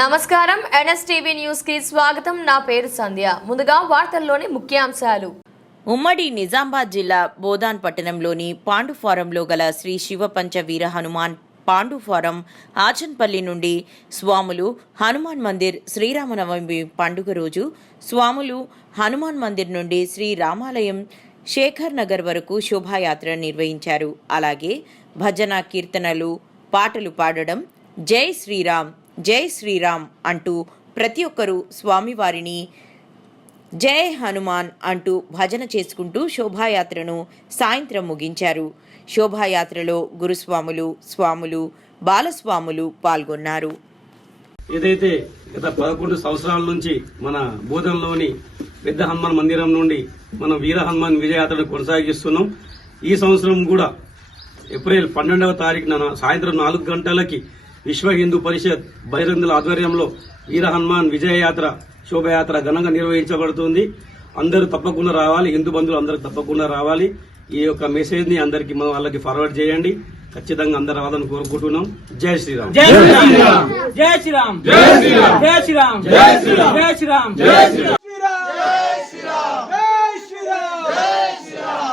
నమస్కారం NSTV news కి స్వాగతం. నా పేరు సంధ్య. ముందుగా వార్తల్లోని ముఖ్యాంశాలు. ఉమ్మడి నిజామాబాద్ జిల్లా బోధాన్ పట్టణంలోని పాండు ఫారంలో గల శ్రీ శివ పంచ వీర హనుమాన్ పాండు ఫారం ఆచన్పల్లి నుండి స్వాములు హనుమాన్ మందిర్ శ్రీరామనవమి పండుగ రోజు స్వాములు హనుమాన్ మందిర్ నుండి శ్రీ రామాలయం శేఖర్ నగర్ వరకు శోభాయాత్ర నిర్వహించారు. అలాగే భజన కీర్తనలు పాటలు పాడడం, జై శ్రీరామ్ జై శ్రీరామ్ అంటూ ప్రతి ఒక్కరూ స్వామివారిని జై హనుమాన్ అంటూ భజన చేసుకుంటూ శోభాయాత్రను సాయంత్రం ముగించారు. శోభాయాత్రలో గురుస్వాములు, స్వాములు, బాలస్వాములు పాల్గొన్నారు. ఏదైతే గత 11 సంవత్సరాల నుంచి మన బోధనలోని పెద్ద హనుమాన్ మందిరం నుండి మనం వీర హనుమాన్ విజయయాత్రను కొనసాగిస్తున్నాం. ఈ సంవత్సరం కూడా ఏప్రిల్ 12వ తారీఖున సాయంత్రం 4 గంటలకి విశ్వ హిందూ పరిషత్ బహిరంగుల ఆధ్వర్యంలో వీర హనుమాన్ విజయయాత్ర శోభయాత్ర ఘనంగా నిర్వహించబడుతుంది. అందరూ తప్పకుండా రావాలి, హిందూ బంధువులు అందరూ తప్పకుండా రావాలి. ఈ యొక్క మెసేజ్ ని అందరికి మనం వాళ్ళకి ఫార్వర్డ్ చేయండి. ఖచ్చితంగా అందరూ రావాలని కోరుకుంటున్నాం. జై శ్రీరామ్ జై శ్రీరామ్ జై శ్రీరామ్ జై శ్రీరామ్ జై శ్రీరామ్ జై శ్రీరామ్ జై శ్రీరామ్ జై శ్రీరామ్